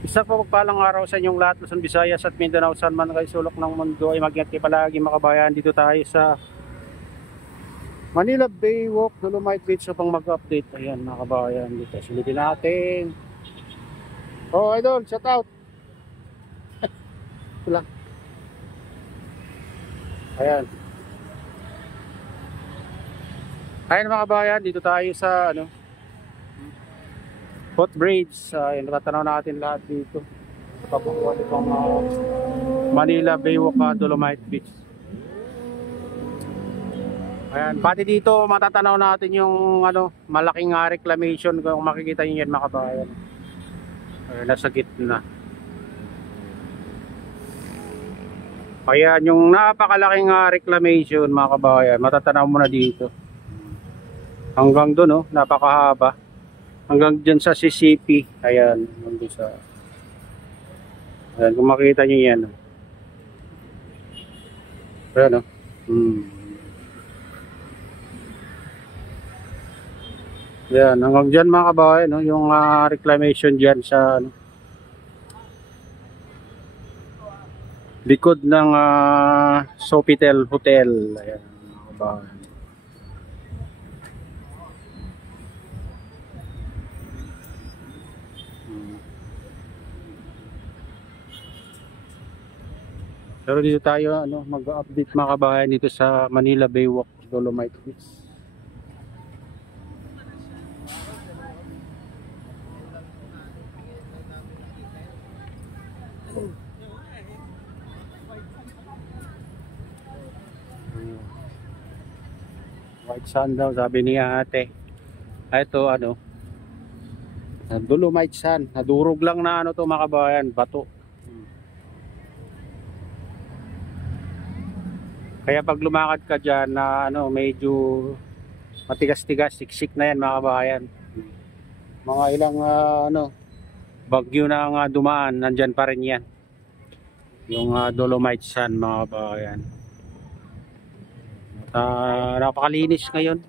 Isa po magpalang araw sa inyong lahat, Luzon, Visayas at Mindanao, saan man kayo sulok ng mundo. Ay mag-ingat kayo palagi mga kabayan. Dito tayo sa Manila Bay Walk, Dolomite Beach upang mag-update. Ayan mga kabayan, dito silipin natin. Oh idol, shout out. Sila. Ayan. Ayan mga kabayan, dito tayo sa footbridge. Ayan, natatanaw natin lahat dito. Papunta itong Manila Bay Walk, Dolomite Beach. Ayan, pati dito matatanaw natin yung malaking reclamation kung makikita niyo yan mga kabayan. Ayan, nasa gitna. Ayan, yung napakalaking reclamation mga kabayan, matatanaw mo na dito. Hanggang doon, napakahaba. Hanggang dyan sa CCP. Ayan, hanggang sa... Ayan, kung makita niyo yan. Ayan, Yan, hanggang dyan mga kabayan, yung reclamation dyan sa likod ng Sofitel Hotel. Ayan mga kabayan. Pero dito tayo mag-update mga kabayan dito sa Manila Bay Walk, Dolomite Beach. White sand daw sabi ni ate. Ito Dolomite sand. Nadurog lang na to mga kabayan, bato. Kaya pag lumakad ka dyan na medyo matigas-tigas, siksik na yan mga kabayan. Mga ilang bagyo na dumaan, nandyan pa rin yan. Yung Dolomite sand mga kabayan. Napakalinis ngayon.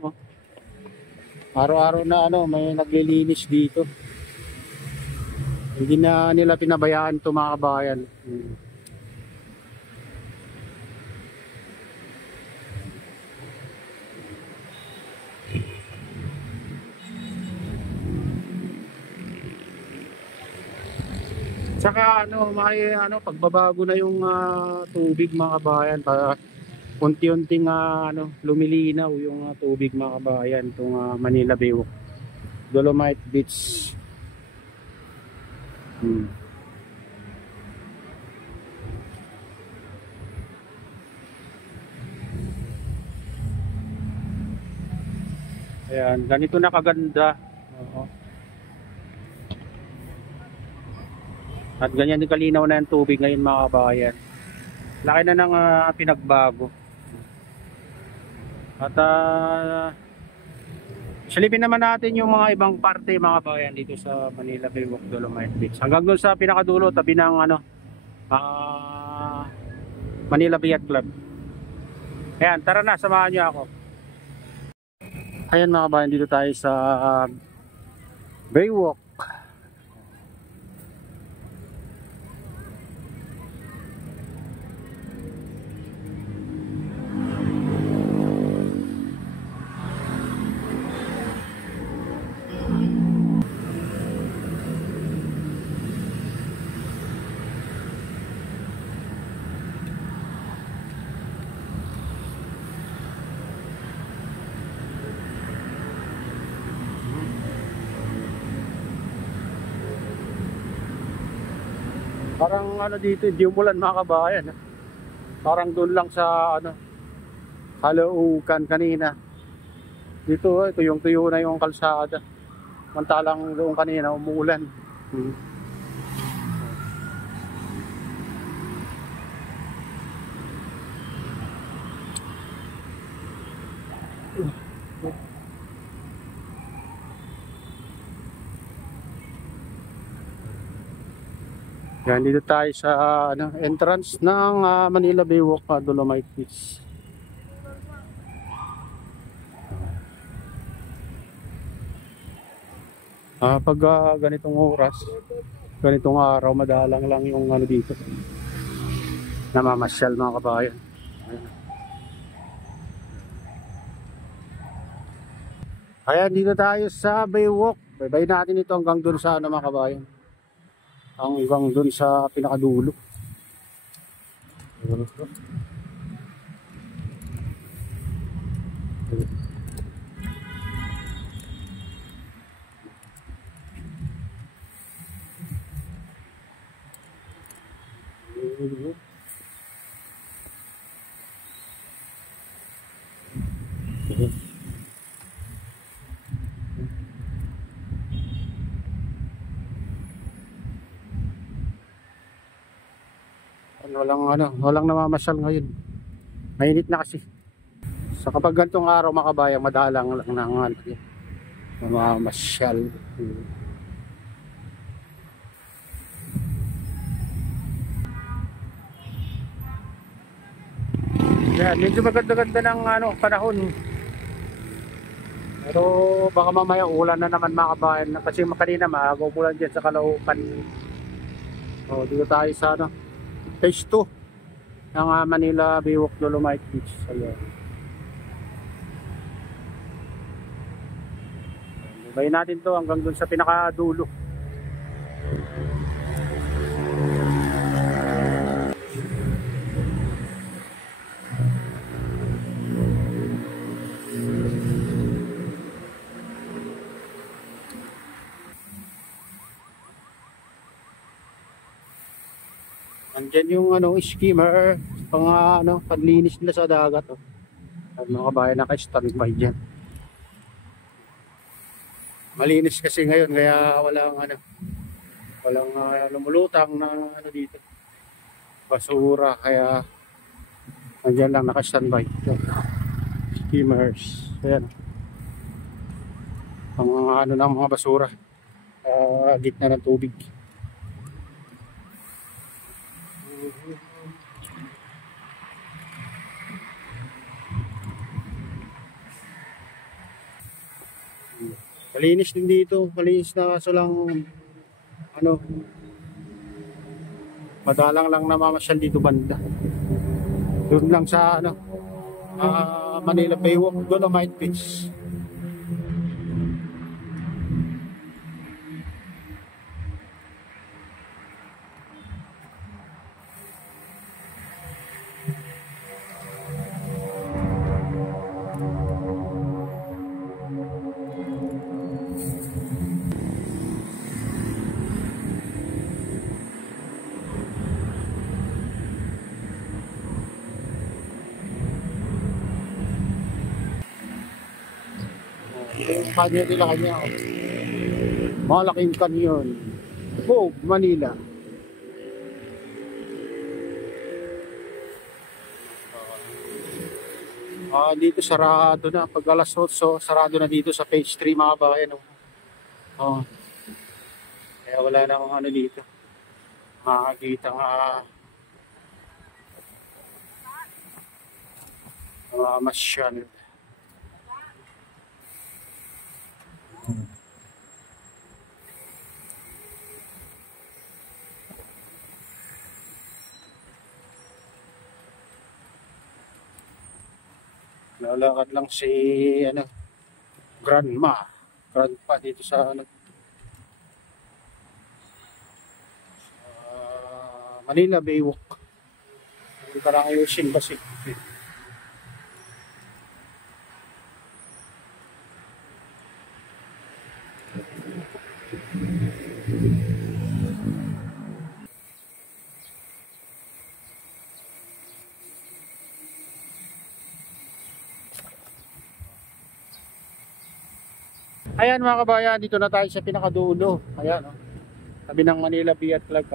Araw-araw na may naglilinis dito. Hindi na nila pinabayaan ito mga kabayan. Tsaka may pagbabago na yung tubig mga kabayan, para unti-unting lumilinaw yung tubig mga kabayan, itong Manila Bay Walk, Dolomite Beach. Ayan, ganito na kaganda. At ganyan din kalinaw na yung tubig ngayon mga kabayan. Laki na ng pinagbago. At silipin naman natin yung mga ibang parte mga kabayan dito sa Manila Bay Walk, Dolomite Beach. Hanggang doon sa pinakadulo, tabi ng Manila Yacht Club. Ayan, tara na, samahan niyo ako. Ayan mga kabayan, dito tayo sa Bay Walk. Parang dito, hindi umulan mga kabayan. Parang doon lang sa Caloocan kanina. Dito ito yung tuyo na yung kalsada. Mantalang doon kanina umuulan. Yan, dito tayo sa entrance ng Manila Bay Walk, Dolomite Beach. Pag ganitong oras, ganitong araw madalang lang yung ano dito, namamasyal mga kabayan. Ayan, dito tayo sa Baywalk. Baybay natin ito hanggang dun sa ano mga kabayan, hanggang dun sa pinakadulo. Walang namamasyal ngayon. Mainit na kasi. So kapag ganitong araw makabayang, madalang lang ng namamasyal. Yan, medyo maganda-ganda ng panahon. Pero baka mamaya ulan na naman mga kabayan, kasi kanina maaga umulan dyan sa Caloocan. So dito tayo sa phase 2 ng Manila Baywalk Dolomite Beach. Ayan. Bayin natin to hanggang dun sa pinakadulo. Andyan yung skimmer, paglinis nila sa dagat. At mga kabayan naka-standby dyan. Malinis kasi ngayon kaya walang lumulutang na dito, basura, kaya andyan lang naka-standby. Skimmers. Ayan. Ang ng mga basura gitna ng tubig. Malinis din dito, malinis na, kaso lang madalang lang namamasyal dito banda. Doon lang sa Manila Baywalk Dolomite Beach. Yung kanyon nila kanya, malaking kanyon, Cove, Manila. Dito sarado na, pag alas 8 sarado na dito sa phase 3 mga bayan. Kaya wala na akong dito makakita masyal. Lalakad lang si grandpa dito sa Manila Baywalk. Hindi pa lang ayusin kasi. Ayan mga kabayan, dito na tayo sa pinakadulo. Ayan, sabi ng Manila Biat Club,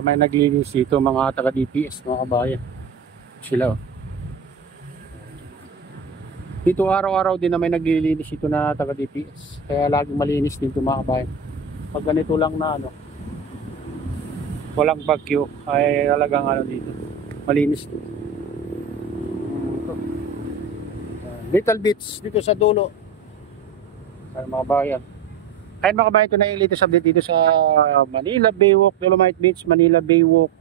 may naglilinis dito mga taga DPS mga kabayan. Sila. Dito araw-araw din na may naglilinis dito na taga DPS. Kaya laging malinis din ito mga kabayan. Pag ganito lang na walang bagyo, ay talagang dito malinis dito. Little bits dito sa dulo. Mga bayan, Ayun mga kabayan, ito na yung latest update dito sa Manila Bay Walk, Dolomite Beach, Manila Bay Walk.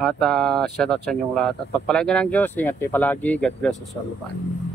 At shoutout sa inyong lahat. At pagpalain ng Diyos, ingat kayo palagi. God bless us all. Bye.